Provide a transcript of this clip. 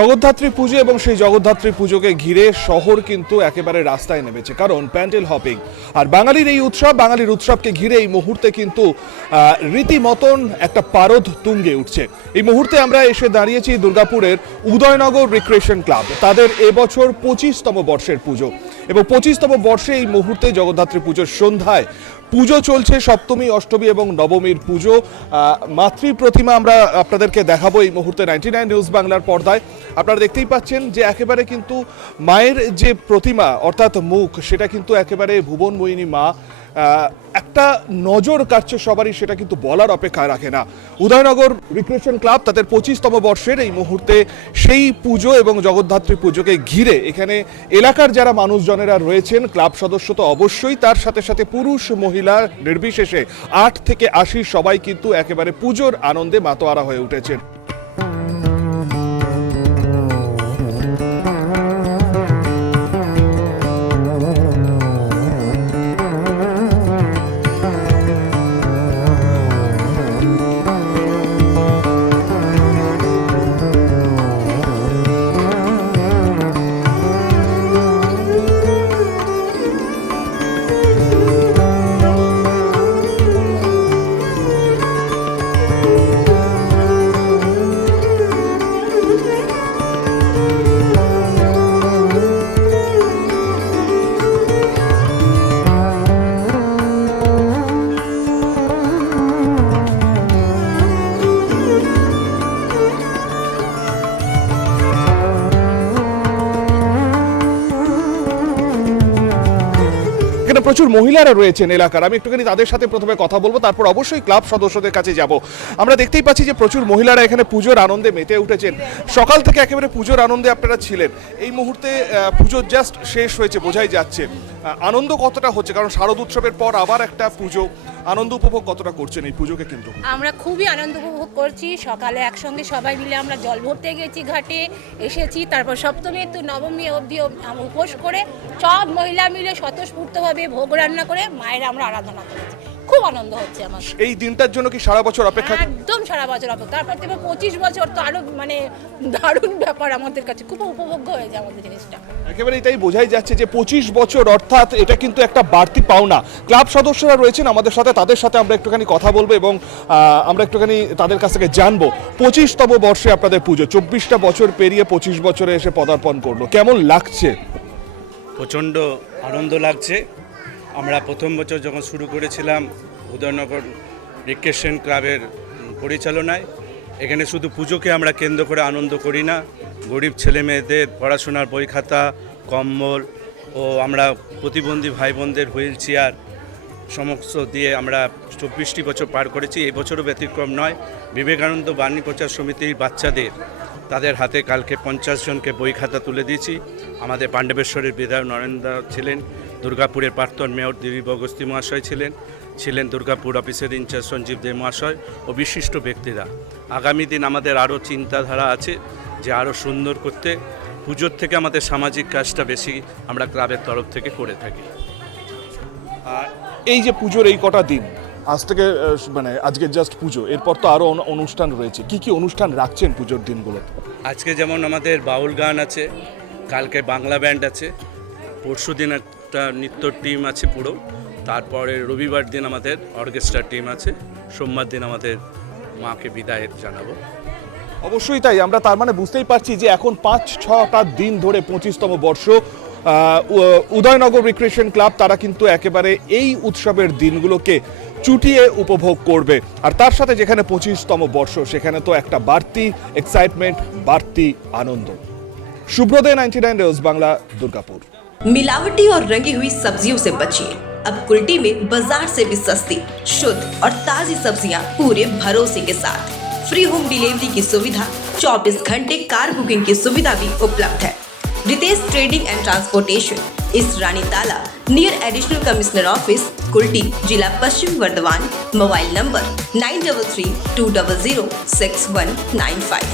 জগদ্ধাত্রী পুজো এবং সেই জগদ্ধাত্রী পুজোকে ঘিরে শহর কিন্তু একেবারে রাস্তায় নেমেছে, কারণ প্যান্ডেল হপিং। আর বাঙালির এই উৎসব, বাঙালির উৎসবকে ঘিরে এই মুহূর্তে কিন্তু রীতিমতন একটা পারদ তুঙ্গে উঠছে। এই মুহূর্তে আমরা এসে দাঁড়িয়েছি দুর্গাপুরের উদয়নগর রিক্রিয়েশন ক্লাব। তাদের এবছর 25তম বর্ষের পুজো এবং 25তম বর্ষে এই মুহূর্তে জগদ্ধাত্রী পুজোর সন্ধ্যায় পুজো চলছে। সপ্তমী, অষ্টমী এবং নবমীর পুজো। মাতৃ প্রতিমা আমরা আপনাদেরকে দেখাবো এই মুহূর্তে 99 নিউজ বাংলার পর্দায়। আপনারা দেখতেই পাচ্ছেন যে একেবারে কিন্তু মায়ের যে প্রতিমা অর্থাৎ মুখ, সেটা কিন্তু একেবারে ভুবনমোহিনী মা। একটা নজর কাটছে সবারই, সেটা কিন্তু বলার অপেক্ষা রাখে না। উদয়নগর রিক্রিয়েশন ক্লাব তাদের 25তম বর্ষের এই মুহূর্তে সেই পুজো এবং জগদ্ধাত্রী পুজোকে ঘিরে এখানে এলাকার যারা মানুষজনেরা রয়েছেন, ক্লাব সদস্য তো অবশ্যই, তার সাথে সাথে পুরুষ মহিলা নির্বিশেষে 8 থেকে 80 সবাই কিন্তু একেবারে পুজোর আনন্দে মাতোয়ারা হয়ে উঠেছেন। এখানে প্রচুর মহিলারা রয়েছেন এলাকার, আমি একটুখানি তাদের সাথে প্রথমে কথা বলবো, তারপর অবশ্যই ক্লাব সদস্যদের কাছে যাব। আমরা দেখতেই পাচ্ছি যে প্রচুর মহিলারা এখানে পুজোর আনন্দে মেতে উঠেছেন। সকাল থেকে একেবারে পুজোর আনন্দে আপনারা ছিলেন। এই মুহূর্তে পুজো জাস্ট শেষ হয়েছে, বোঝাই যাচ্ছে। আনন্দ কতটা হচ্ছে, কারণ শারদ উৎসবের পর আবার একটা পুজো, আনন্দ উপভোগ কতটা করছেন এই পুজোকে? কিন্তু আমরা খুবই আনন্দ উপভোগ করছি। সকালে একসঙ্গে সবাই মিলে আমরা জল ভরতে গেছি, ঘাটে এসেছি। তারপর সপ্তমী তো নবমী অবধি উপোস করে সব মহিলা মিলে স্বতঃস্ফূর্তভাবে ভোগ রান্না করে মায়ের আমরা আরাধনা করেছি। খুব আনন্দ হচ্ছে আমার। এই দিনটার জন্য কি সারা বছর অপেক্ষা? একদম সারা বছর অপেক্ষা। তারপর থেকে 25 বছর তো আরো মানে দারুণ ব্যাপার আমাদের কাছে, খুব উপভোগ্য হয়ে যায় আমাদের জিনিসটা। একেবারে এটাই বোঝাই যাচ্ছে যে 25 বছর অর্থাৎ এটা কিন্তু একটা বাড়তি পাওনা। ক্লাব সদস্যরা রয়েছেন আমাদের সাথে, তাদের সাথে আমরা একটুখানি কথা বলবো এবং আমরা একটুখানি তাদের কাছ থেকে জানবো 25তম বর্ষে আপনাদের পুজো। 24টা বছর পেরিয়ে 25 বছরে এসে পদার্পণ করলো, কেমন লাগছে? প্রচণ্ড আনন্দ লাগছে। আমরা প্রথম বছর যখন শুরু করেছিলাম উদয়নগর রিক্রিয়েশন ক্লাবের পরিচালনায়, এখানে শুধু পুজোকে আমরা কেন্দ্র করে আনন্দ করি না, গরিব ছেলে মেয়েদের পড়াশোনার বই খাতা, কম্বল ও আমরা প্রতিবন্ধী ভাই বোনদের হুইল চেয়ার সমস্ত দিয়ে আমরা 24টি বছর পার করেছি। এই বছরও ব্যতিক্রম নয়। বিবেকানন্দ বাণী প্রচার সমিতির বাচ্চাদের তাদের হাতে কালকে 50 জনকে বই খাতা তুলে দিয়েছি। আমাদের পাণ্ডবেশ্বরের বিধায়ক নরেন্দ্র ছিলেন, দুর্গাপুরের প্রাক্তন মেয়র দিলীপ অগস্তি মহাশয় ছিলেন দুর্গাপুর অফিসের ইনচার্জ সঞ্জীব দে মহাশয় ও বিশিষ্ট ব্যক্তিরা। আগামী দিন আমাদের আরও চিন্তাধারা আছে যে আরও সুন্দর করতে। পুজোর থেকে আমাদের সামাজিক কাজটা বেশি আমরা ক্লাবের তরফ থেকে করে থাকি। এই যে পুজোর এই কটা দিন, আজ থেকে মানে আজকে জাস্ট পুজো, এরপর তো আরও অনুষ্ঠান রয়েছে, কি কি অনুষ্ঠান রাখছেন পুজোর দিনগুলোতে? আজকে যেমন আমাদের বাউল গান আছে, কালকে বাংলা ব্যান্ড আছে, পরশু দিন একটা নৃত্য টিম আছে পুরো, তারপরে রবিবার দিন আমাদের অর্কেস্ট্রা টিম আছে, সোমবার দিন আমাদের মাকে বিদায় জানাবো। অবশ্যই তাই। আমরা তার মানে বুঝতেই পারছি যে এখন 5-6টা দিন ধরে 25তম বর্ষ উদয়নগর রিক্রিয়েশন ক্লাব তারা কিন্তু একেবারে এই উৎসবের দিনগুলোকে চুটিয়ে উপভোগ করবে। আর তার সাথে যেখানে 25তম বর্ষ, সেখানে তো একটা বাড়তি এক্সাইটমেন্ট, বাড়তি আনন্দ। শুভ্রদে 99 নিউজ বাংলা, দুর্গাপুর। मिलावटी और रंगी हुई सब्जियों से बचिए। अब कुल्टी में बाजार से भी सस्ती, शुद्ध और ताजी सब्जियां पूरे भरोसे के साथ। फ्री होम डिलीवरी की सुविधा, 24 घंटे कार बुकिंग की सुविधा भी उपलब्ध है। रितेश ट्रेडिंग एंड ट्रांसपोर्टेशन, इस रानी ताला near additional commissioner office, Kulti, जिला पश्चिम वर्धमान। Mobile number 9332006195।